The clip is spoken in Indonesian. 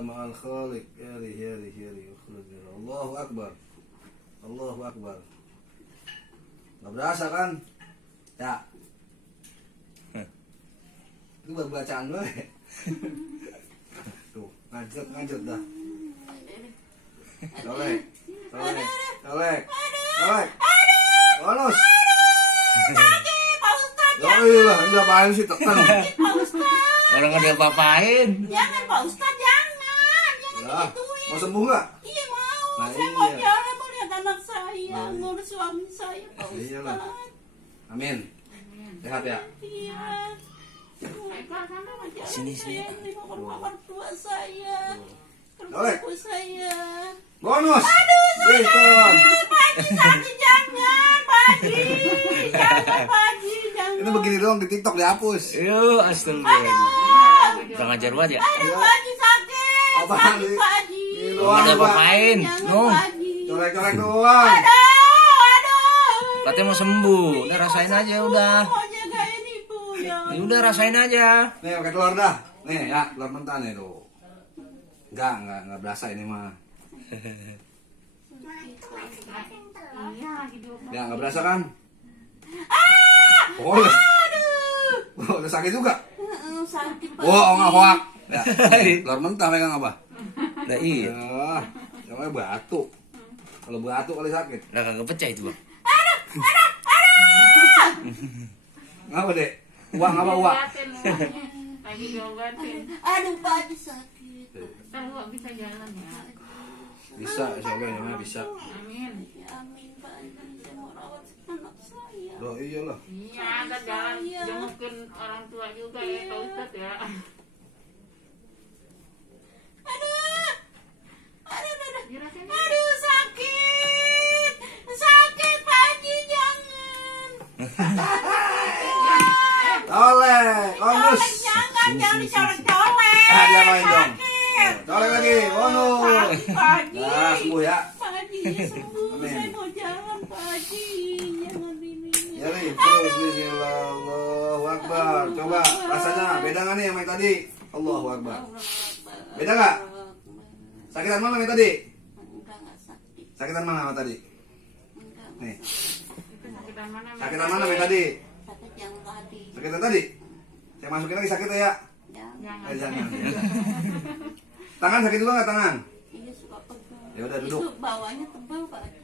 Ma'al khaliq. Yari. Allahu Akbar. Allahu Akbar. Gak berasa kan? Ya. Itu baru bacaan gue. Tuh, ngajet dah. Colek. Bonus. Sakit, Pak Ustadz. Oh iya, enggak apaan sih tekan. Pak Ustadz. Orang nggak diapa-apain. Jangan Pak Ustadz, jangan Ya, gituin. mau sembuh nggak? Iya mau, Nah, saya mau iya. jalan, mau lihat anak saya, Nah, ngurus suami saya Pak Iyalah. Ustadz. Amin. Sehat ya. Iya. Sini. Saya terima hormat tua saya, Oleh. ibu saya. Bonus. Gitu. Pak Haji, jangan Pak Haji, jangan Pak Haji, jangan. Ini begini doang di TikTok dihapus. Yo, astagfirullah. Kurang ajar banget ya. Aduh Pak Haji sakit, Apaan sakit nih? Pak Haji. Ini Nggak doang, ada Pak. apa-apain. Jangan No. Pak Haji. Colek doang. Aduh. Katanya mau sembuh. Udah rasain aja udah. Mau jagain ibu ya. Ya udah rasain aja. Nih pakai telur dah. Nih ya, telur mentah nih tuh. Enggak berasa ini mah. Ya enggak berasa kan? Oh, udah sakit juga. Sakit Pak Wah, Haji. hoak. Ya, telur mentah megang apa? Nah iya. Ya, namanya batu. Kalau batu kali sakit. Nah kagak pecah itu bang. Ngapa dek? Uang apa uang? Lagi diobatin. Aduh Pak Haji sakit. Ntar gua bisa jalan ya. Bisa, insyaallah ya mah bisa. Amin. Ya, amin Pak Haji. Saya mau rawat anak saya. Loh iyalah. Iya, ntar jalan jengukin orang tua juga ya Pak Ustadz ya. Dirasain ya? Aduh sakit. Sakit Pak Haji, jangan. Oleh, bonus. Jangan dicolek-colek. Dia main dong. Sakit. Colek lagi, bonus. Sakit Pak Haji. Nah, sembuh ya. Pak Haji sembuh. Amin. Saya mau jalan Pak Haji. Jangan ini. Jadi, terus bismillah, Allahu Akbar. Coba rasanya beda nggak nih yang main tadi? Allahu Akbar. Beda nggak? Sakitan mana main tadi? Enggak sakit. Sakitan mana main tadi? Enggak. Nih, Itu sakitan mana? sakitan mana main tadi? Sakit yang tadi. Sakitan tadi? Saya masukin lagi sakitnya ya? Jangan. Jangan. Jangan. Tangan sakit juga nggak tangan? Iya suka pegel. Ya udah duduk. Itu bawahnya tebal Pak Haji.